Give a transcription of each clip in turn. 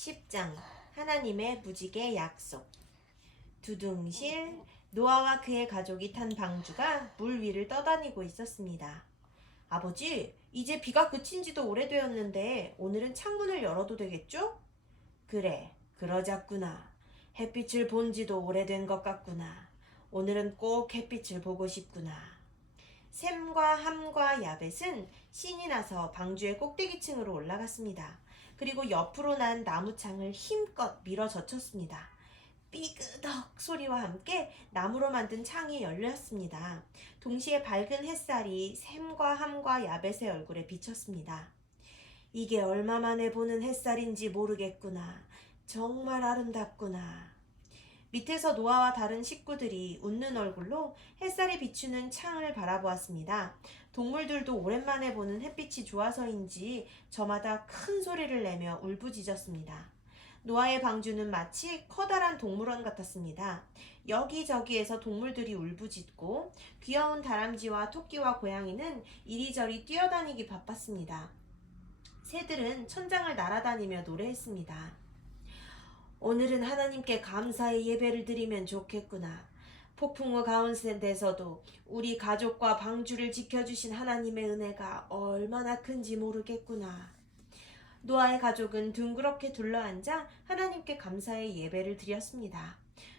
10장 하나님의 무지개 약속. 두둥실 노아와 그의 가족이 탄 방주가 물 위를 떠다니고 있었습니다. 아버지, 이제 비가 그친 지도 오래되었는데 오늘은 창문을 열어도 되겠죠? 그래, 그러자꾸나. 햇빛을 본 지도 오래된 것 같구나. 오늘은 꼭 햇빛을 보고 싶구나. 샘과 함과 야벳은 신이 나서 방주의 꼭대기층으로 올라갔습니다. 그리고 옆으로 난 나무창을 힘껏 밀어 젖혔습니다. 삐그덕 소리와 함께 나무로 만든 창이 열렸습니다. 동시에 밝은 햇살이 샘과 함과 야벳의 얼굴에 비쳤습니다. 이게 얼마 만에 보는 햇살인지 모르겠구나. 정말 아름답구나. 밑에서 노아와 다른 식구들이 웃는 얼굴로 햇살이 비추는 창을 바라보았습니다. 동물들도 오랜만에 보는 햇빛이 좋아서인지 저마다 큰 소리를 내며 울부짖었습니다. 노아의 방주는 마치 커다란 동물원 같았습니다. 여기저기에서 동물들이 울부짖고 귀여운 다람쥐와 토끼와 고양이는 이리저리 뛰어다니기 바빴습니다. 새들은 천장을 날아다니며 노래했습니다. 오늘은 하나님께 감사의 예배를 드리면 좋겠구나. 폭풍우 가운데서도 우리 가족과 방주를 지켜주신 하나님의 은혜가 얼마나 큰지 모르겠구나. 노아의 가족은 둥그렇게 둘러앉아 하나님께 감사의 예배를 드렸습니다.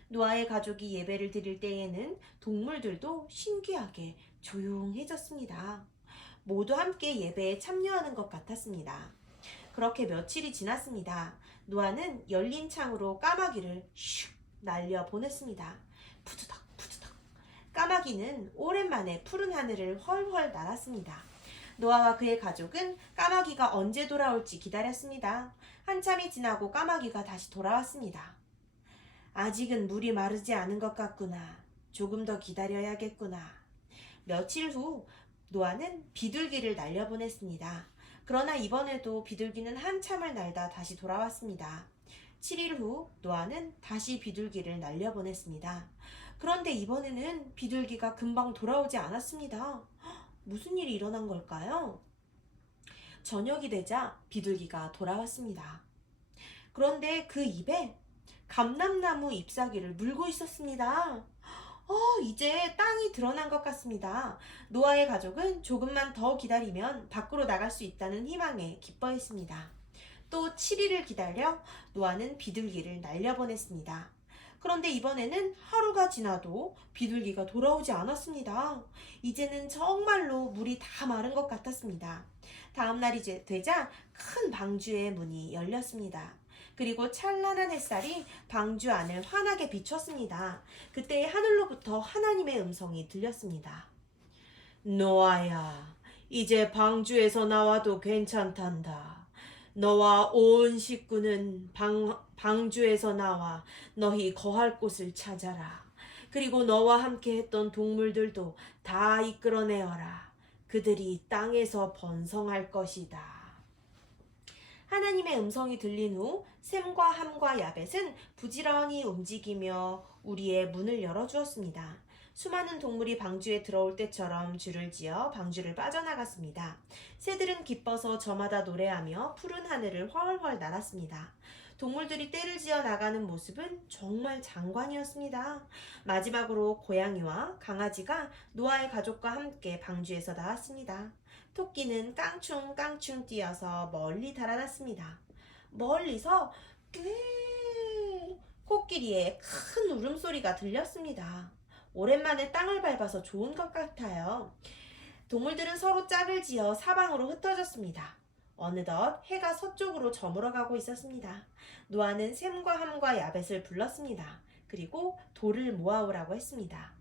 노아의 가족이 예배를 드릴 때에는 동물들도 신기하게 조용해졌습니다. 모두 함께 예배에 참여하는 것 같았습니다. 그렇게 며칠이 지났습니다. 노아는 열린 창으로 까마귀를 슉 날려 보냈습니다. 푸드덕 푸드덕. 까마귀는 오랜만에 푸른 하늘을 헐헐 날았습니다. 노아와 그의 가족은 까마귀가 언제 돌아올지 기다렸습니다. 한참이 지나고 까마귀가 다시 돌아왔습니다. 아직은 물이 마르지 않은 것 같구나. 조금 더 기다려야겠구나. 며칠 후 노아는 비둘기를 날려보냈습니다. 그러나 이번에도 비둘기는 한참을 날다 다시 돌아왔습니다. 7일 후 노아는 다시 비둘기를 날려보냈습니다. 그런데 이번에는 비둘기가 금방 돌아오지 않았습니다. 무슨 일이 일어난 걸까요? 저녁이 되자 비둘기가 돌아왔습니다. 그런데 그 입에 감람나무 잎사귀를 물고 있었습니다. 이제 땅이 드러난 것 같습니다. 노아의 가족은 조금만 더 기다리면 밖으로 나갈 수 있다는 희망에 기뻐했습니다. 또 7일을 기다려 노아는 비둘기를 날려보냈습니다. 그런데 이번에는 하루가 지나도 비둘기가 돌아오지 않았습니다. 이제는 정말로 물이 다 마른 것 같았습니다. 다음 날이 되자 큰 방주의 문이 열렸습니다. 그리고 찬란한 햇살이 방주 안을 환하게 비췄습니다. 그때 하늘로부터 하나님의 음성이 들렸습니다. 노아야, 이제 방주에서 나와도 괜찮단다. 너와 온 식구는 방주에서 나와 너희 거할 곳을 찾아라. 그리고 너와 함께 했던 동물들도 다 이끌어내어라. 그들이 땅에서 번성할 것이다. 하나님의 음성이 들린 후 셈과 함과 야벳은 부지런히 움직이며 우리의 문을 열어주었습니다. 수많은 동물이 방주에 들어올 때처럼 줄을 지어 방주를 빠져나갔습니다. 새들은 기뻐서 저마다 노래하며 푸른 하늘을 훨훨 날았습니다. 동물들이 떼를 지어 나가는 모습은 정말 장관이었습니다. 마지막으로 고양이와 강아지가 노아의 가족과 함께 방주에서 나왔습니다. 토끼는 깡충깡충 뛰어서 멀리 달아났습니다. 멀리서 코끼리의 큰 울음소리가 들렸습니다. 오랜만에 땅을 밟아서 좋은 것 같아요. 동물들은 서로 짝을 지어 사방으로 흩어졌습니다. 어느덧 해가 서쪽으로 저물어가고 있었습니다. 노아는 셈과 함과 야벳을 불렀습니다. 그리고 돌을 모아오라고 했습니다.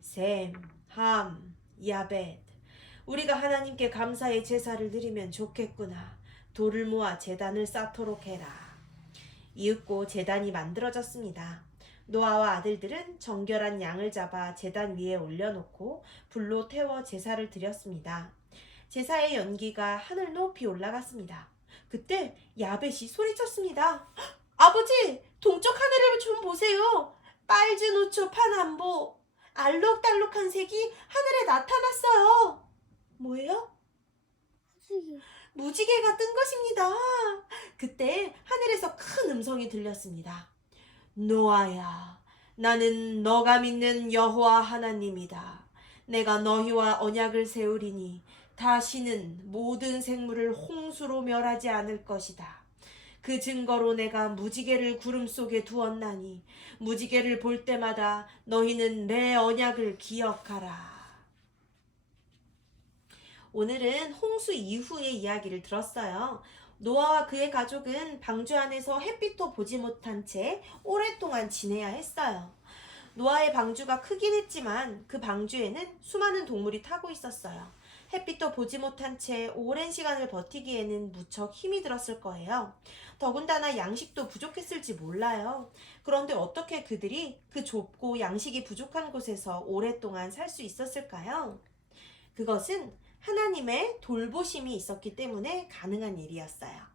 셈, 함, 야벳. 우리가 하나님께 감사의 제사를 드리면 좋겠구나. 돌을 모아 제단을 쌓도록 해라. 이윽고 제단이 만들어졌습니다. 노아와 아들들은 정결한 양을 잡아 제단 위에 올려놓고 불로 태워 제사를 드렸습니다. 제사의 연기가 하늘 높이 올라갔습니다. 그때 야벳이 소리쳤습니다. 아버지, 동쪽 하늘을 좀 보세요. 빨주 노초 파남보 알록달록한 색이 하늘에 나타났어요. 뭐예요? 무지개가 뜬 것입니다. 그때 하늘에서 큰 음성이 들렸습니다. 노아야, 나는 너가 믿는 여호와 하나님이다. 내가 너희와 언약을 세우리니 다시는 모든 생물을 홍수로 멸하지 않을 것이다. 그 증거로 내가 무지개를 구름 속에 두었나니 무지개를 볼 때마다 너희는 내 언약을 기억하라. 오늘은 홍수 이후의 이야기를 들었어요. 노아와 그의 가족은 방주 안에서 햇빛도 보지 못한 채 오랫동안 지내야 했어요. 노아의 방주가 크긴 했지만 그 방주에는 수많은 동물이 타고 있었어요. 햇빛도 보지 못한 채 오랜 시간을 버티기에는 무척 힘이 들었을 거예요. 더군다나 양식도 부족했을지 몰라요. 그런데 어떻게 그들이 그 좁고 양식이 부족한 곳에서 오랫동안 살 수 있었을까요? 그것은 하나님의 돌보심이 있었기 때문에 가능한 일이었어요.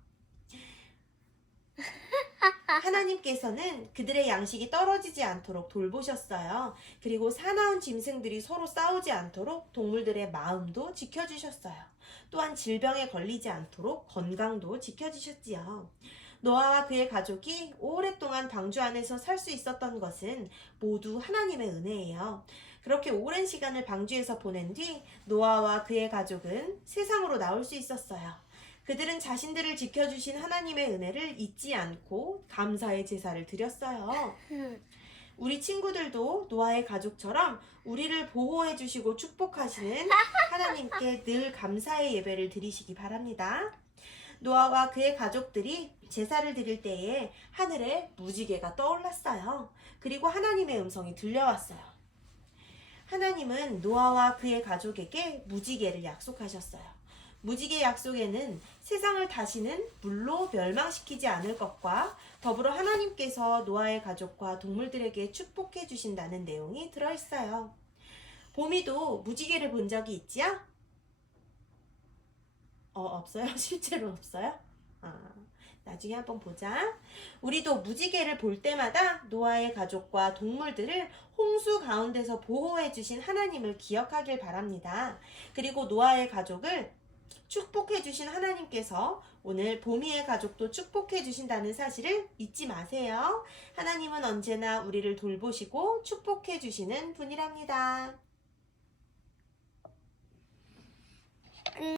하나님께서는 그들의 양식이 떨어지지 않도록 돌보셨어요. 그리고 사나운 짐승들이 서로 싸우지 않도록 동물들의 마음도 지켜주셨어요. 또한 질병에 걸리지 않도록 건강도 지켜주셨지요. 노아와 그의 가족이 오랫동안 방주 안에서 살 수 있었던 것은 모두 하나님의 은혜예요. 그렇게 오랜 시간을 방주에서 보낸 뒤 노아와 그의 가족은 세상으로 나올 수 있었어요. 그들은 자신들을 지켜주신 하나님의 은혜를 잊지 않고 감사의 제사를 드렸어요. 우리 친구들도 노아의 가족처럼 우리를 보호해 주시고 축복하시는 하나님께 늘 감사의 예배를 드리시기 바랍니다. 노아와 그의 가족들이 제사를 드릴 때에 하늘에 무지개가 떠올랐어요. 그리고 하나님의 음성이 들려왔어요. 하나님은 노아와 그의 가족에게 무지개를 약속하셨어요. 무지개 약속에는 세상을 다시는 물로 멸망시키지 않을 것과 더불어 하나님께서 노아의 가족과 동물들에게 축복해 주신다는 내용이 들어있어요. 봄이도 무지개를 본 적이 있지요? 없어요? 실제로 없어요? 나중에 한번 보자. 우리도 무지개를 볼 때마다 노아의 가족과 동물들을 홍수 가운데서 보호해 주신 하나님을 기억하길 바랍니다. 그리고 노아의 가족을 축복해 주신 하나님께서 오늘 보미의 가족도 축복해 주신다는 사실을 잊지 마세요. 하나님은 언제나 우리를 돌보시고 축복해 주시는 분이랍니다.